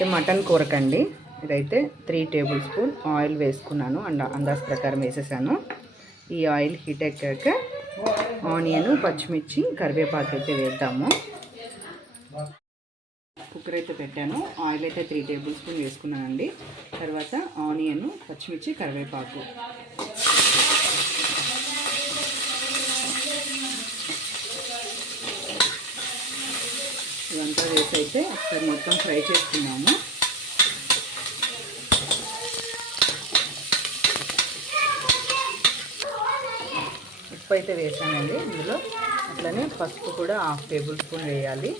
అయితే మటన్ కూరకండి. ఇదైతే త్రీ టేబుల్ స్పూన్ ఆయిల్ వేసుకున్నాను. అండ్ అందాజ్ ప్రకారం వేసేసాను. ఈ ఆయిల్ హీట్ ఎక్కాక ఆనియన్ పచ్చిమిర్చి కరివేపాకు అయితే వేద్దాము. కుక్కర్ అయితే పెట్టాను. ఆయిల్ అయితే త్రీ టేబుల్ స్పూన్ వేసుకున్నానండి. తర్వాత ఆనియన్ పచ్చిమిర్చి కరివేపాకు. ఇదంతా వేసి అయితే ఒకసారి మొత్తం ఫ్రై చేసుకున్నాము ఉప్పు అయితే వేసానండి ఇందులో. అట్లనే పసుపు కూడా హాఫ్ టేబుల్ స్పూన్ వేయాలి.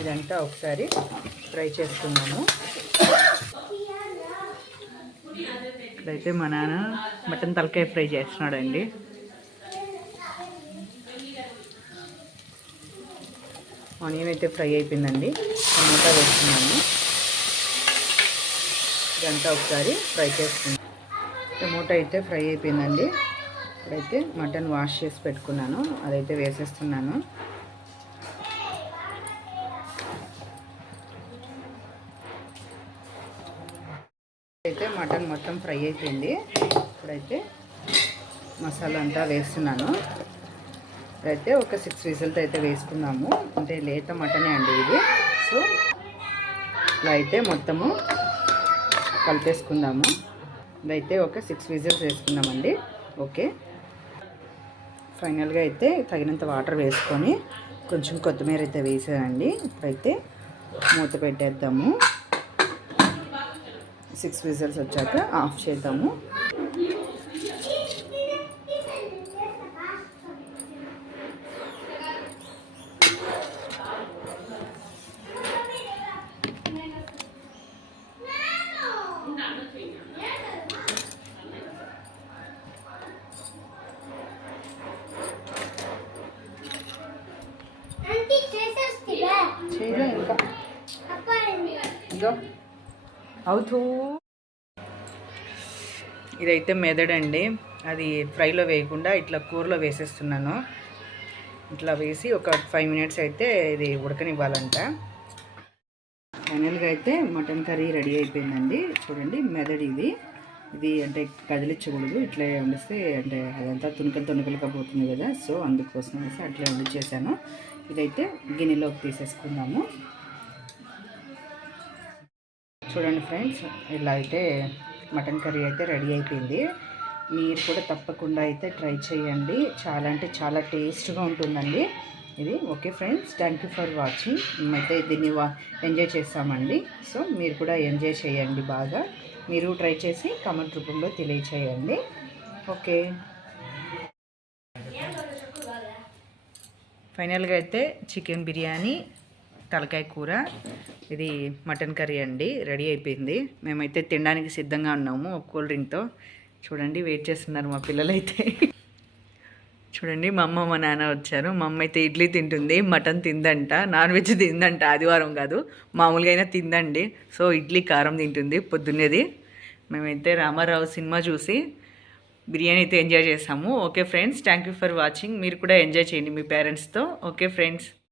ఇదంతా ఒకసారి ఫ్రై చేసుకున్నాము ఇక్కడైతే మా నాన్న మటన్ తలకాయ ఫ్రై చేస్తున్నాడండి. ఆనియన్ అయితే ఫ్రై అయిపోయిందండి. టమాటా వేస్తున్నాము. ఇదంతా ఒకసారి ఫ్రై చేసుకున్నాం టమోటా అయితే ఫ్రై అయిపోయిందండి. ఇప్పుడైతే మటన్ వాష్ చేసి పెట్టుకున్నాను. అదైతే వేసేస్తున్నాను. అయితే మటన్ మొత్తం ఫ్రై అయిపోయింది. ఇప్పుడైతే మసాలా అంతా వేస్తున్నాను. అయితే ఒక సిక్స్ విజల్తో అయితే వేసుకున్నాము. అంటే లేత మటనే అండి ఇది. సో ఇలా అయితే మొత్తము కలిపేసుకుందాము. ఇదైతే ఒక సిక్స్ విజిల్స్ వేసుకుందామండి. ఓకే. ఫైనల్గా అయితే తగినంత వాటర్ వేసుకొని కొంచెం కొత్తిమీర అయితే వేసానండి. ఇప్పుడైతే మూత పెట్టేద్దాము. సిక్స్ విజిల్స్ వచ్చాక ఆఫ్ చేద్దాము. చేయలే ఇంకా. ఇదో అవుతూ. ఇదైతే మెదడండి. అది ఫ్రైలో వేయకుండా ఇట్లా కూరలో వేసేస్తున్నాను. ఇట్లా వేసి ఒక ఫైవ్ మినిట్స్ అయితే ఇది ఉడకనివ్వాలంట. ఫైనల్గా అయితే మటన్ కర్రీ రెడీ అయిపోయిందండి. చూడండి మెదడు ఇది. ఇది అంటే కదిలించకూడదు. ఇట్లే వండిస్తే అంటే అదంతా తుణుకలు తుణుకలుగా పోతుంది కదా. సో అందుకోసం వేసి అట్లే వండి చేశాను. ఇదైతే గిన్నెలోకి తీసేసుకుందాము. చూడండి ఫ్రెండ్స్ ఇలా అయితే మటన్ కర్రీ అయితే రెడీ అయిపోయింది. మీరు కూడా తప్పకుండా అయితే ట్రై చేయండి. చాలా అంటే చాలా టేస్ట్గా ఉంటుందండి. ఇది okay friends thank you for watching. మేమైతే దీన్ని వా ఎంజాయ్ చేస్తామండి. సో మీరు కూడా ఎంజాయ్ చేయండి బాగా. మీరు ట్రై చేసి కామెంట్ రూపంలో తెలియచేయండి. ఓకే. ఫైనల్గా అయితే చికెన్ బిర్యానీ తలకాయ కూర ఇది మటన్ కర్రీ అండి రెడీ అయిపోయింది. మేమైతే తినడానికి సిద్ధంగా ఉన్నాము ఒక కూల్ డ్రింక్తో. చూడండి వెయిట్ చేస్తున్నారు మా పిల్లలైతే. చూడండి మా అమ్మ మా నాన్న వచ్చారు. మా అమ్మ అయితే ఇడ్లీ తింటుంది మటన్ తిందంట నాన్ వెజ్ తిందంట ఆదివారం కాదు. మామూలుగా అయినా తిందండి. సో ఇడ్లీ కారం తింటుంది పొద్దున్నేది. మేమైతే రామారావు సినిమా చూసి బిర్యానీ అయితే ఎంజాయ్ చేసాము. Okay friends thank you for watching. మీరు కూడా ఎంజాయ్ చేయండి మీ పేరెంట్స్తో. Okay friends.